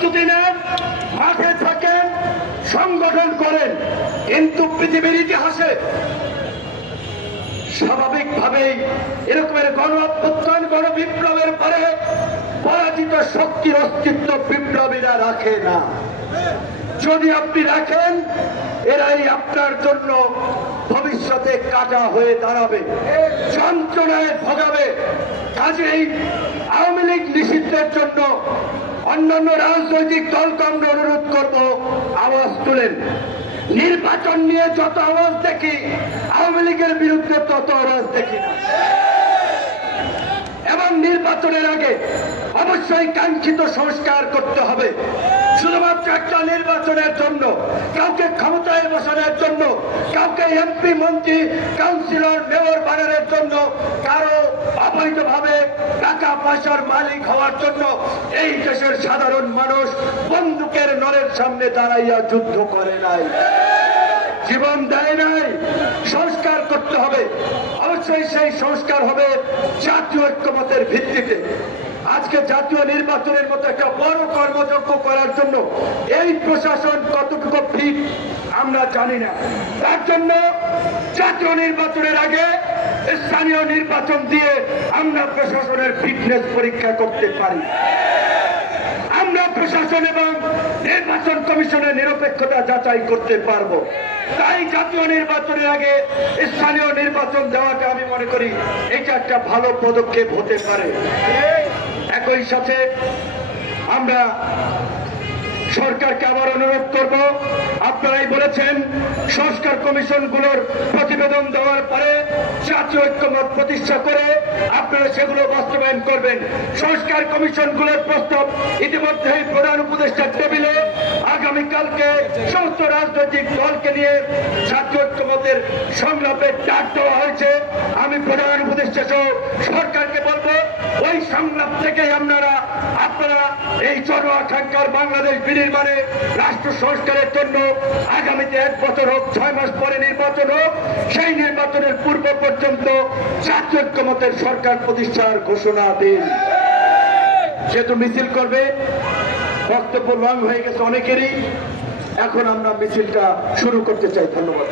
প্রস্তুতি নেন, মাঠে থাকেন, সংগঠন করেন। কিন্তু পৃথিবীর ইতিহাসে স্বাভাবিকভাবেই এরকমের গণ অভ্যুত্থান, গণ বিপ্লবের পরে পরাজিত শক্তির অস্তিত্ব বিপ্লবীরা রাখে না। যদি আপনি রাখেন, এরাই আপনার জন্য ভবিষ্যতে কাটা হয়ে দাঁড়াবে, যন্ত্রণায় ভোগাবে। কাজেই আওয়ামী লীগ নিষিদ্ধের জন্য অন্যান্য রাজনৈতিক দলকে আমরা অনুরোধ করব, আওয়াজ তুলেন। নির্বাচন নিয়ে যত আওয়াজ দেখি, আওয়ামী লীগের বিরুদ্ধে তত আওয়াজ দেখি না। এবং নির্বাচনের আগে অবশ্যই কাঙ্ক্ষিত সংস্কার করতে হবে। শুধুমাত্র একটা নির্বাচনের জন্য, কাউকে ক্ষমতায় বসানোর জন্য, কাউকে এমপি, মন্ত্রী, কাউন্সিলর, মেয়র বানানোর জন্য, কারো অবৈধভাবে টাকা পয়সার মালিক হওয়ার জন্য এই দেশের সাধারণ মানুষ বন্দুকের নলের সামনে দাঁড়াইয়া যুদ্ধ করে নাই, জীবন দেয় নাই। সংস্কার করতে হবে। অবশ্যই সেই সংস্কার হবে জাতীয় ঐক্যমতের ভিত্তিতে। আজকে জাতীয় নির্বাচনের মতো একটা বড় কর্মযজ্ঞ করার জন্য এই প্রশাসন কতটুকু ফিট আমরা জানি না। তার জন্য জাতীয় নির্বাচনের আগে স্থানীয় নির্বাচন দিয়ে আমরা প্রশাসনের ফিটনেস পরীক্ষা করতে পারি। আমরা প্রশাসন এবং নির্বাচন কমিশনের নিরপেক্ষতা যাচাই করতে পারবো। তাই জাতীয় নির্বাচনের আগে স্থানীয় নির্বাচন দেওয়াটা আমি মনে করি এটা একটা ভালো পদক্ষেপ হতে পারে। একই সাথে আমরা সরকারকে আবার অনুরোধ করব, আপনারাই বলেছেন সংস্কার কমিশনগুলোর প্রতিবেদন দেওয়ার পরে জাতীয় ঐক্যমত প্রতিষ্ঠা করে আপনারা সেগুলো বাস্তবায়ন করবেন। সংস্কার কমিশনগুলোর প্রস্তাব ইতিমধ্যেই প্রধান উপদেষ্টার টেবিলে আগামীকালকে সমস্ত রাজনৈতিক দলকে নিয়ে জাতীয় ঐক্যমতের সংলাপের ডাক দেওয়া হয়েছে। আমি প্রধান উপদেষ্টা সহ সরকারকে বলবো, ওই সংলাপ থেকে আপনারা এই জনআকাঙ্ক্ষার বাংলাদেশ বিনির্মাণে রাষ্ট্র সংস্কারের জন্য আগামীতে 1 বছর হোক, 6 মাস পরে নির্বাচন হোক, সেই নির্বাচনের পূর্ব পর্যন্ত জাতীয় ঐক্যমতের সরকার প্রতিষ্ঠার ঘোষণা দিন। যেহেতু মিছিল করবে, বক্তব্য লং হয়ে গেছে অনেকেরই, এখন আমরা মিছিলটা শুরু করতে চাই। ধন্যবাদ।